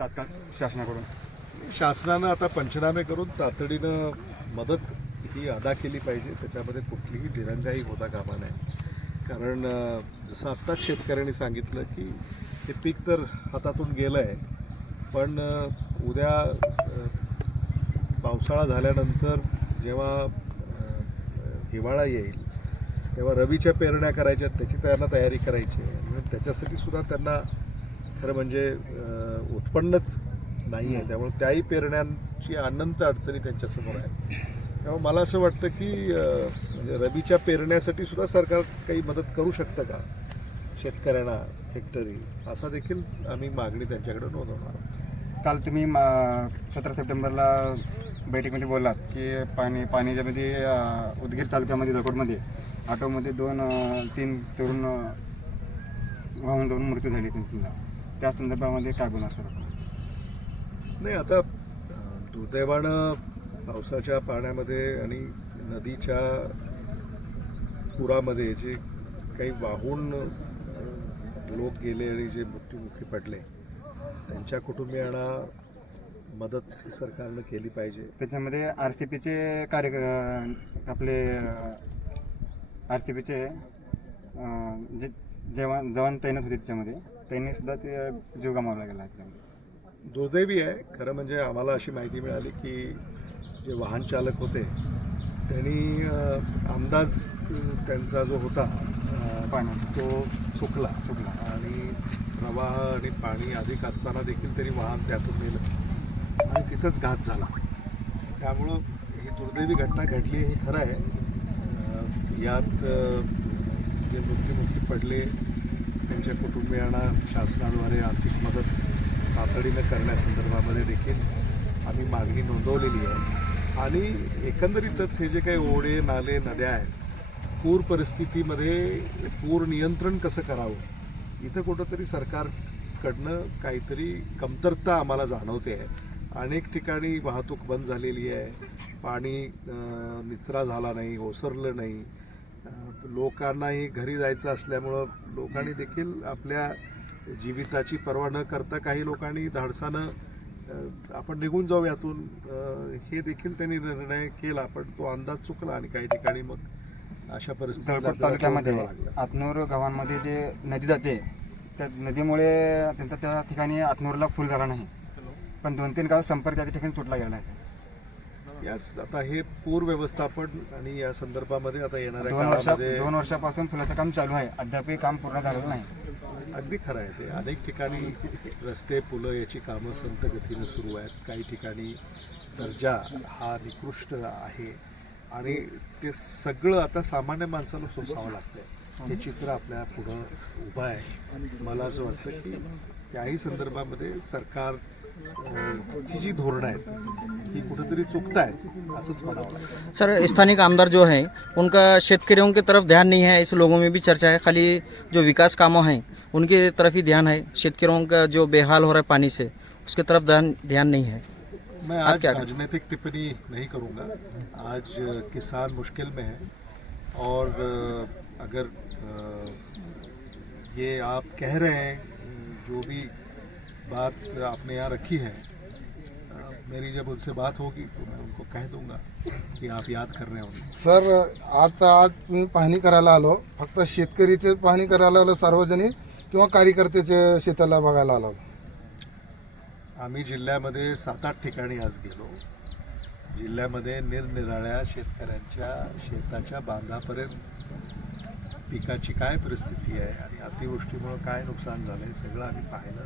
तात्काळ शासनाकडून? शासनानं आता पंचनामे करून तातडीनं मदत ही अदा केली पाहिजे. त्याच्यामध्ये कुठलीही दिरंगाई होता कामा नये. कारण जसं आत्ताच शेतकऱ्यांनी सांगितलं की हे पीक तर हातातून गेलं आहे पण उद्या पावसाळा झाल्यानंतर जेव्हा हिवाळा येईल तेव्हा रवीच्या पेरण्या करायच्या त्याची त्यांना तयारी करायची आहे. त्याच्यासाठी सुद्धा त्यांना खरं म्हणजे उत्पन्नच नाही आहे त्यामुळे त्याही पेरण्यांची अनंत अडचणी त्यांच्यासमोर आहे त्यामुळे मला असं वाटतं की म्हणजे रबीच्या पेरण्यासाठी सुद्धा सरकार काही मदत करू शकतं का? शेतकऱ्यांना हेक्टरी? असा देखील आम्ही मागणी त्यांच्याकडे नोंदवणार काल तुम्ही सतरा सप्टेंबरला बैठकीमध्ये बोललात की पाणी पाण्याच्यामध्ये उदगीर तालुक्यामध्ये दकोडमध्ये ऑटोमध्ये दोन तीन तरुण वाहून जाऊन मृत्यू झाली त्यांचा त्या संदर्भामध्ये काय बोलणार सर नाही आता अं, दुर्दैवानं पावसाच्या पाण्यामध्ये आणि नदीच्या पुरामध्ये जे काही वाहून अं, लोक गेले आणि जे मृत्युमुखी पडले त्यांच्या कुटुंबियांना मदत ही सरकारनं केली पाहिजे. त्याच्यामध्ये आर सी पीचे कार्य अं, आपले आर सी पीचे जे जवान जवान तैनात होते त्याच्यामध्ये. त्यांनी सुद्धा ते जीव गमावला गेला दुर्दैवी आहे. खरं म्हणजे आम्हाला अशी माहिती मिळाली की जे वाहन चालक होते त्यांनी अंदाज त्यांचा जो होता पाणी. तो चुकला. चुकला. आणि प्रवाह आणि पाणी अधिक असताना देखील त्यांनी वाहन त्यातून नेलं. आणि तिथंच घात झाला. त्यामुळं ही दुर्दैवी घटना घडली हे खरं आहे. यात जे मृत्युमुखी पडले त्यांच्या कुटुंबियांना शासनाद्वारे आर्थिक मदत तातडीनं करण्यासंदर्भामध्ये देखील आम्ही मागणी नोंदवलेली आहे. आणि एकंदरीतच हे जे काही ओढे नाले नद्या आहेत पूर परिस्थितीमध्ये पूर नियंत्रण कसं करावं इथं कुठंतरी सरकारकडनं काहीतरी कमतरता आम्हाला जाणवते आहे. अनेक ठिकाणी वाहतूक बंद झालेली आहे. पाणी निचरा झाला नाही ओसरलं नाही. लोकांनाही घरी जायचं असल्यामुळं लोकांनी देखील आपल्या जीविताची पर्वा न करता काही लोकांनी धाडसानं आपण निघून जाऊ यातून. हे देखील त्यांनी निर्णय केला पण तो अंदाज चुकला आणि काही ठिकाणी मग अशा आपल्याला तालुक्यामध्ये. आतनूर गावांमध्ये जे नदी जाते त्या नदीमुळे त्यांचा त्या ठिकाणी आतनूरला फुल झाला नाही. पण दोन तीन गाव संपर्क त्या ठिकाणी तुटला गेला आहे. याच आता हे पूर व्यवस्थापन आणि या संदर्भामध्ये आता येणाऱ्या दोन वर्षा काळामध्ये दोन वर्षापासून फुलाचं काम चालू आहे. अद्यापही काम पूर्ण झालेलं नाही. अगदी खरं आहे ते. अनेक ठिकाणी रस्ते पुलं याची कामं संत गतीनं सुरू आहेत. काही ठिकाणी दर्जा हा निकृष्ट आहे. आणि ते सगळं आता सामान्य माणसाला सोसावं लागतंय. हे चित्र आपल्या पुढं उभं आहे. मला असं वाटतं की त्याही संदर्भामध्ये सरकार जी धोरणं आहेत. ही कुठेतरी चुकतायत असंच म्हणावं सर स्थानिक आमदार जो हैं उनका शेतकरियों की तरफ़ ध्यान नहीं है इस लोगों में भी चर्चा है। खाली जो विकास कामों हैं उनकी तरफ़ ही ध्यान है। शेतकरियों का जो बेहाल हो रहा है पानी से उसके तरफ़ ध्यान ध्यान नहीं है। मैं आज क्या राजनीतिक टिप्पणी नहीं करूँगा। आज किसान मुश्किल में है। और अगर ये आप कह रहे हैं जो भी बात आपने यहाँ रखी है। मेरी जब उनसे बात होगी तो मैं उनको कह दूंगा कि आप याद कर रहे होंगे। सर आता आज मी पाहणी करायला आलो। फक्त शेतकरीचे पाहणी करायला आलो सार्वजनिक किंवा कार्यकर्त्याचे शेताला बघायला आलो? आम्ही जिल्ह्यामध्ये सात आठ ठिकाणी आज गेलो. जिल्ह्यामध्ये निरनिराळ्या शेतकऱ्यांच्या शेताच्या बांधापर्यंत पिकाची काय परिस्थिती आहे आणि अतिवृष्टीमुळं काय नुकसान झालं आहे सगळं आम्ही पाहिलं.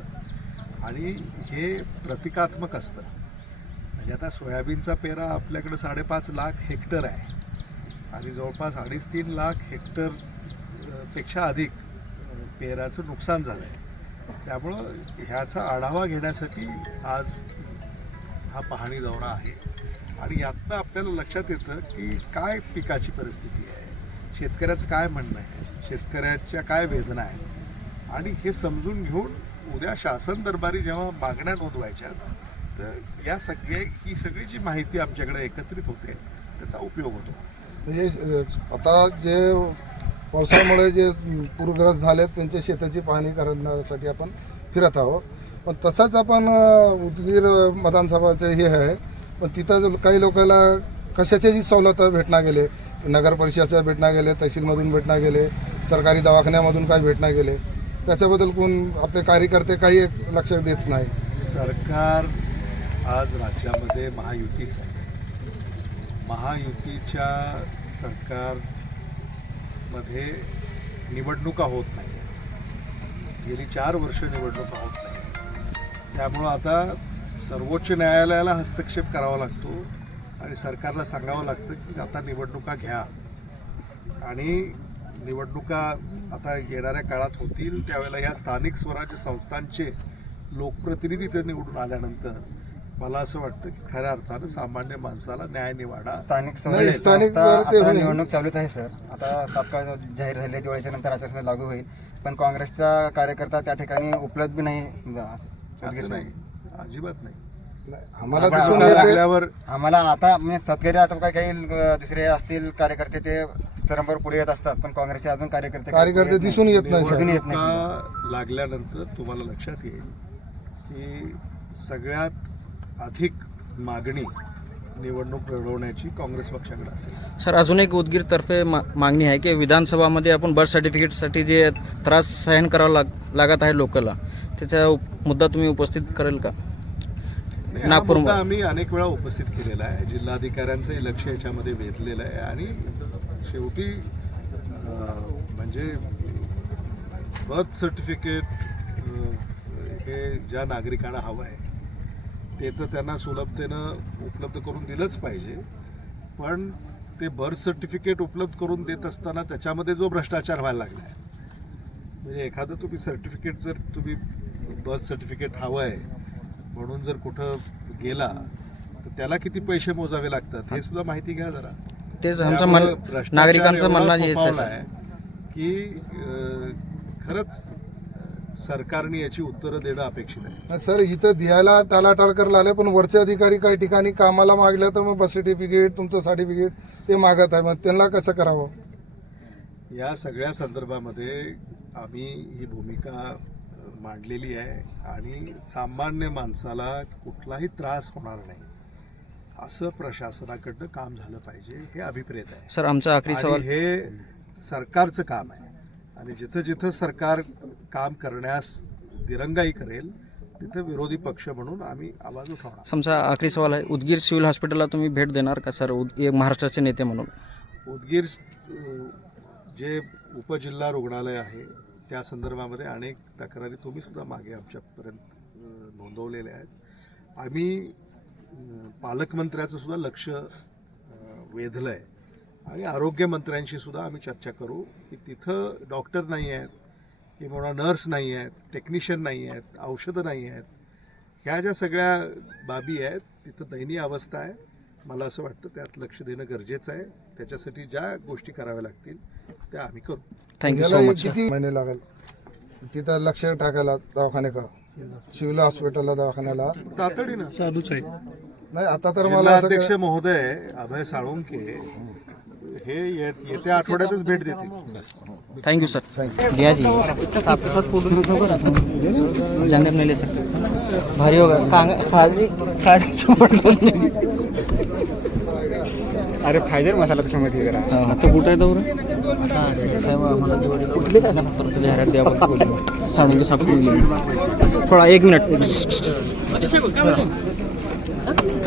आणि हे प्रतिकात्मक असतं. म्हणजे आता सोयाबीनचा पेरा आपल्याकडे साडेपाच लाख हेक्टर आहे. आणि जवळपास अडीच तीन लाख हेक्टरपेक्षा अधिक पेराचं नुकसान झालं आहे त्यामुळं ह्याचा आढावा घेण्यासाठी आज हा पाहणी दौरा आहे. आणि यातनं आपल्याला लक्षात येतं की काय पिकाची परिस्थिती आहे? शेतकऱ्याचं काय म्हणणं आहे? शेतकऱ्याच्या काय वेदना आहेत? आणि हे समजून घेऊन उद्या शासन दरबारी जेव्हा मागण्या नोंदवायच्या तर या सगळे ही सगळी जी माहिती आमच्याकडे एकत्रित होते त्याचा उपयोग होतो. म्हणजे आता जे पावसामुळे जे पूरग्रस्त झाले त्यांच्या शेताची पाहणी करण्यासाठी आपण फिरत आहोत. पण तसाच आपण उदगीर विधानसभाचे हे आहे पण तिथं काही लोकांना कशाच्याही सवलत भेटणार गेले नगर परिषदच्या भेटणार गेले तहसीलमधून भेटणार गेले सरकारी दवाखान्यामधून काही भेटणार गेले त्याच्याबद्दल कोण आपले कार्यकर्ते काही एक लक्ष देत नाही. सरकार आज राज्यामध्ये महायुतीचं आहे. महायुतीच्या सरकारमध्ये निवडणुका होत नाही. गेली चार वर्ष निवडणुका होत नाही. त्यामुळं आता सर्वोच्च न्यायालयाला हस्तक्षेप करावा लागतो आणि सरकारला सांगावं लागतं की आता निवडणुका घ्या. आणि निवडणुका आता येणाऱ्या काळात होतील त्यावेळेला या स्थानिक स्वराज्य संस्थांचे लोकप्रतिनिधी ते निवडून आल्यानंतर मला असं वाटतं की खऱ्या अर्थानं सामान्य माणसाला न्याय निवाडा. स्थानिक नाही, स्वराज्य स्थानिक संस्था वर ते आता होईल. निवडणूक चालूच आहे सर. आता तात्काळ जाहीर झाली दिवाळीच्या नंतर आचारसंहिता लागू होईल. पण काँग्रेसचा कार्यकर्ता त्या ठिकाणी उपलब्ध बी नाही. समजा, उदगीर असं साहेब. नाही. अजिबात नाही, आम्हाला दिसून येते. लागल्यावर आम्हाला आता म्हणजे सत्कारी आता काय काही अं, दुसरे असतील कार्यकर्ते ते सरंबर पुढे येत असतात पण काँग्रेसचे अजून कार्यकर्ते काही कार्यकर्ते येत दिसून येत नाही दिसून सर. येत नाही. निवडणुका लागल्यानंतर तुम्हाला लक्षात येईल की सगळ्यात अधिक मागणी निवडणूक लढवण्याची काँग्रेस पक्षाकडे असेल. सर अजून एक उदगीरतर्फे मा मागणी आहे की विधानसभामध्ये आपण बर्थ सर्टिफिकेटसाठी जे त्रास सहन करावा लाग लागत आहे लोकला त्याचा उप- मुद्दा तुम्ही उपस्थित करेल का? नागपूर- आम्ही अनेक वेळा उपस्थित केलेला आहे. जिल्हाधिकाऱ्यांचंही लक्ष याच्यामध्ये वेधलेलं आहे आणि शेवटी म्हणजे बर्थ सर्टिफिकेट हे ज्या नागरिकांना हवं आहे ते तर त्यांना सुलभतेनं उपलब्ध करून दिलंच पाहिजे. पण ते बर्थ सर्टिफिकेट उपलब्ध करून देत असताना त्याच्यामध्ये जो भ्रष्टाचार व्हायला लागला आहे. म्हणजे एखादं तुम्ही सर्टिफिकेट जर तुम्ही बर्थ सर्टिफिकेट हवं आहे म्हणून जर कुठं गेला तर त्याला किती पैसे मोजावे लागतात हे सुद्धा माहिती घ्या जरा. तेच आमचं त्यामुळं भ्रष्टाचार नागरिकांचं म्हणणं आहे की अं, खरंच सरकारने याची उत्तरं देणं अपेक्षित आहे. सर इथं द्यायला टाळाटाळ करायला आले पण वरचे अधिकारी काही ठिकाणी कामाला मागल्या तर मग बस सर्टिफिकेट तुमचं सर्टिफिकेट ते मागत आहे. मग त्यांना कसं करावं? या सगळ्या संदर्भामध्ये आम्ही ही भूमिका मांडलेली आहे आणि सामान्य माणसाला कुठलाही त्रास होणार नाही. असं प्रशासनाकडनं काम झालं पाहिजे हे अभिप्रेत आहे. सर आमचा आखरी सवाल हे सरकारचं काम आहे. आणि जिथं जिथं सरकार काम करण्यास दिरंगाई करेल तिथं विरोधी पक्ष म्हणून आम्ही आवाज उठवणार. आमचा आखरी सवाल आहे. उदगीर सिव्हिल हॉस्पिटलला तुम्ही भेट देणार का सर? उद- एक महाराष्ट्राचे नेते म्हणून. उदगीर जे उपजिल्हा रुग्णालय आहे त्या संदर्भामध्ये अनेक तक्रारी तुम्ही सुद्धा मागे आमच्यापर्यंत नोंदवलेल्या आहेत. आम्ही पालकमंत्र्याचं सुद्धा लक्ष वेधलं आहे आणि आरोग्यमंत्र्यांशी सुद्धा आम्ही चर्चा करू की तिथं डॉक्टर नाही आहेत किंवा नर्स नाही आहेत टेक्निशियन नाही आहेत औषधं नाही आहेत. ह्या ज्या सगळ्या बाबी आहेत तिथं दयनीय अवस्था आहे. मला असं वाटतं त्यात लक्ष देणं गरजेचं आहे. त्याच्यासाठी ज्या गोष्टी कराव्या लागतील त्या आम्ही करू. थँक्यू याला सो मच किती महिने लागेल? तिथं लक्ष टाकायला दवाखान्याकडं. शिवला हॉस्पिटलला दवाखान्याला. तातडीनं. नाही आता तर मला असं जिल्हाध्यक्ष महोदय अभय साळुंके हे ये- येत्या आठवड्यातच भेट देतील. थैंक यू सर लिया जी आपके साथ फोटो जाने ले सकते. भारी होगा. कांग- खाजी खाजी support करने. अरे फायजर मसाला त्याच्यामध्ये जरा? आता कुठं आहे दौरा कुठले काय साडून सापडून थोडा एक मिनिट.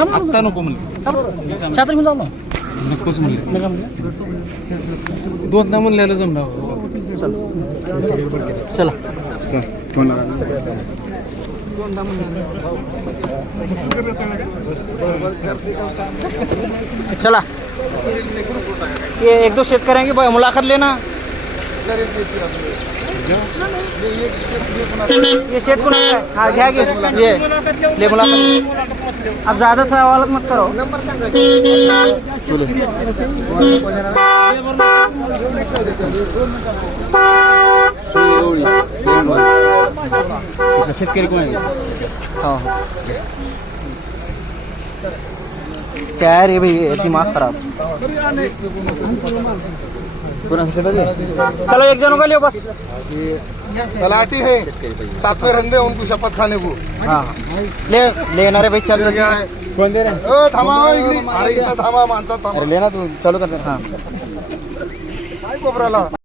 आत्ता नको म्हणले. छात्र घेऊन जाऊ ना. नकोच म्हणले. दोनदा म्हणलेलं जमणार. चला. सर फोन चला. ये एक दो शेतकऱ्यांची ब- मुलाखत लेना। ये शेत को हाँ? घ्या घे ये। ले मुलाखत अब ज़्यादा सवाल मत करो। शेतकरी कोण आहे हो क्या है रे भाई दिमाग खराब। चलो एक जनों का लियो बस। तलाटी है सातवें रंदे उनको शपथ खाने को। हाँ। ले लेना रे भाई चल। कोण दे रे अ, थांबा हो इकडे अरे थांबा माणसा थांबा लेना तू चालू कर हाँ। काय कोपराला